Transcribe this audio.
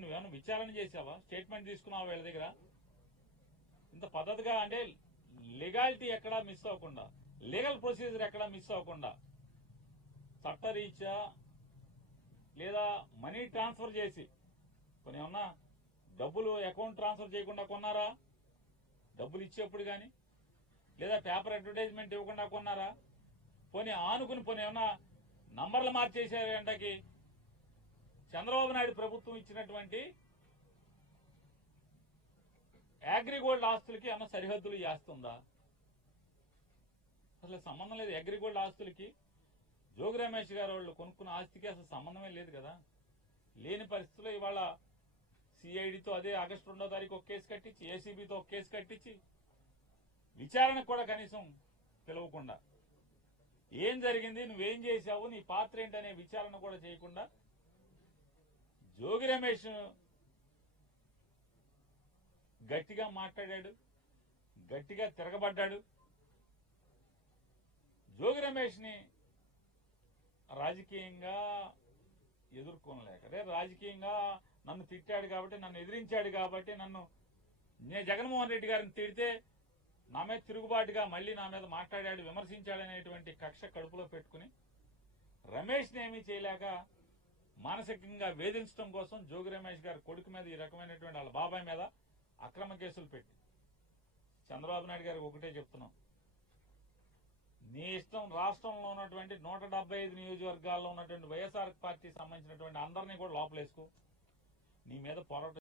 నువ్వు నువ్వేమైనా విచారణ చేసావా స్టేట్మెంట్ తీసుకున్నావా వీళ్ళ దగ్గర? ఇంత పద్ధతిగా అంటే లీగాలిటీ ఎక్కడా మిస్ అవ్వకుండా లీగల్ ప్రొసీజర్ ఎక్కడా మిస్ అవ్వకుండా చట్టరీత్యా లేదా మనీ ట్రాన్స్ఫర్ చేసి కొన్ని ఏమన్నా డబ్బులు అకౌంట్ ట్రాన్స్ఫర్ చేయకుండా కొన్నారా? డబ్బులు ఇచ్చేప్పుడు కానీ లేదా పేపర్ అడ్వర్టైజ్మెంట్ ఇవ్వకుండా కొన్నారా? పోనీ ఆనుకుని పోనీ ఏమన్నా నంబర్లు మార్చేసారంటకి చంద్రబాబు నాయుడు ప్రభుత్వం ఇచ్చినటువంటి అగ్రిగోల్డ్ ఆస్తులకి అన్న సరిహద్దులు చేస్తుందా? అసలు సంబంధం లేదు. అగ్రిగోల్డ్ ఆస్తులకి జోగి రమేష్ గారు వాళ్ళు కొనుక్కున్న ఆస్తికి అసలు సంబంధమే లేదు కదా. లేని పరిస్థితుల్లో ఇవాళ సిఐడితో అదే ఆగస్టు రెండో తారీఖు ఒక కేసు కట్టించి ఏసీబీతో ఒక కేసు కట్టించి విచారణకు కూడా కనీసం పిలవకుండా. ఏం జరిగింది? నువ్వేం చేశావు? నీ పాత్ర ఏంటనే విచారణ కూడా చేయకుండా జోగి రమేష్ గట్టిగా మాట్లాడాడు గట్టిగా తిరగబడ్డాడు. జోగి రమేష్ని రాజకీయంగా ఎదుర్కొనలేక అదే రాజకీయంగా నన్ను తిట్టాడు కాబట్టి నన్ను ఎదిరించాడు కాబట్టి నన్ను నేను జగన్మోహన్ రెడ్డి గారిని తిడితే నా మీద తిరుగుబాటుగా మళ్ళీ నా మీద మాట్లాడాడు విమర్శించాడనేటువంటి కక్ష కడుపులో పెట్టుకుని రమేష్ని ఏమీ చేయలేక మానసికంగా వేధించడం కోసం జోగి రమేష్ గారి కొడుకు మీద ఈ రకమైనటువంటి వాళ్ళ బాబాయ్ మీద అక్రమ కేసులు పెట్టి చంద్రబాబు నాయుడు గారికి ఒకటే చెప్తున్నాం. నీ ఇష్టం రాష్ట్రంలో ఉన్నటువంటి నూట ఐదు నియోజకవర్గాల్లో ఉన్నటువంటి వైఎస్ఆర్ పార్టీ సంబంధించినటువంటి అందరినీ కూడా లోపలేసుకో. నీ మీద పోరాటం